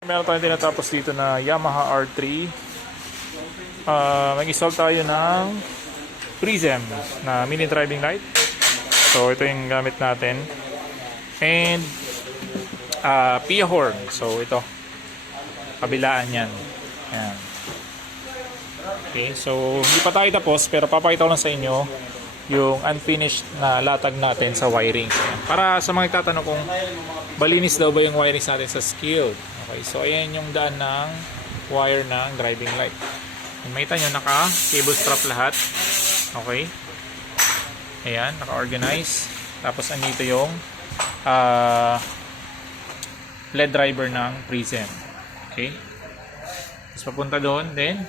Meron tayong tinatapos dito na Yamaha R3. Mag-install tayo ng Prism na mini driving light. So ito yung gamit natin. And PIA horn. So ito, kabilaan yan. Ayan. Okay, so hindi pa tayo tapos pero papakita ko lang sa inyo yung unfinished na latag natin sa wirings. Para sa mga tatanong kung malinis daw ba yung wirings natin sa Skilled. Okay, so ayan yung daan ng wire ng driving light. Makita nyo, naka-cable strap lahat. Okay. Ayan, naka-organize. Tapos andito yung LED driver ng Prism. Okay. Tapos papunta doon, then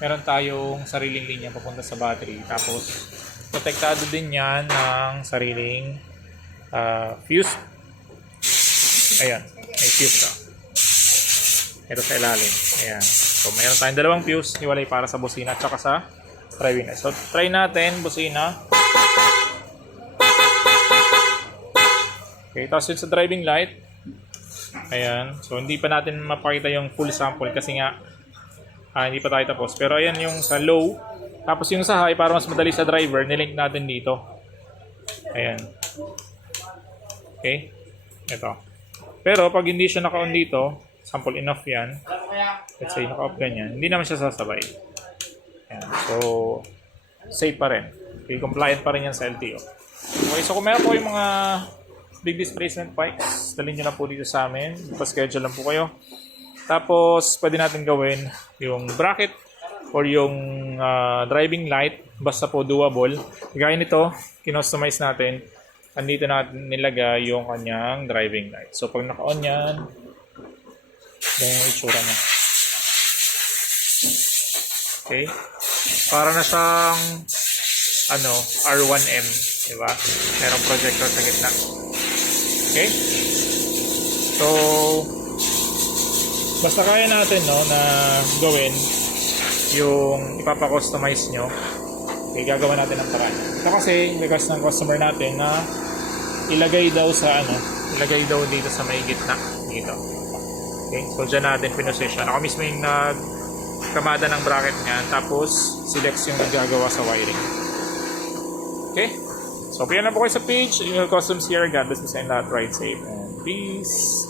meron tayong sariling linya papunta sa battery. Tapos protektado din yan ng sariling fuse. Ayan, may fuse na. Ito sa ilalim. Ayan. So, mayroon tayong dalawang fuse. Hiwalay para sa busina at saka sa driving light. So, try natin busina. Okay, tapos yun sa driving light. Ayan. So, hindi pa natin mapakita yung full sample kasi nga hindi pa tayo tapos. Pero ayan yung sa low. Tapos yung sa high, para mas madali sa driver, nilink natin dito. Ayan. Okay. Ito. Pero pag hindi siya naka-on dito, sample enough yan. Let's say naka-off ganyan. Hindi naman siya sasabay. Ayan. So, safe pa rin. Okay, compliant pa rin yan sa LTO. Okay, so kung meron po yung mga big displacement pipes, dalhin nyo na po dito sa amin. Pa-schedule lang po kayo. Tapos, pwede natin gawin yung bracket or yung driving light. Basta po doable. Gaya nito, kinostomize natin. Andito natin nilagay yung kanyang driving light. So, pag naka-on yan, ganyan yung itsura niya. Okay? Para na siyang R1M, diba? Merong projector sa gitna. Okay? So, basta kaya natin na gawin yung ipapa-customize nyo, okay, gagawa natin ang paraan. Ito kasi request ng customer natin na ilagay daw dito sa may gitna dito. Okay, so dyan natin pinosession. Ako mismo yung nagkamada ng bracket niya. Tapos, Silex yung nagagawa sa wiring. Okay? So, piyan na po kayo sa page. Yung Customs here. God bless you sa inyo lahat. Ride safe and peace.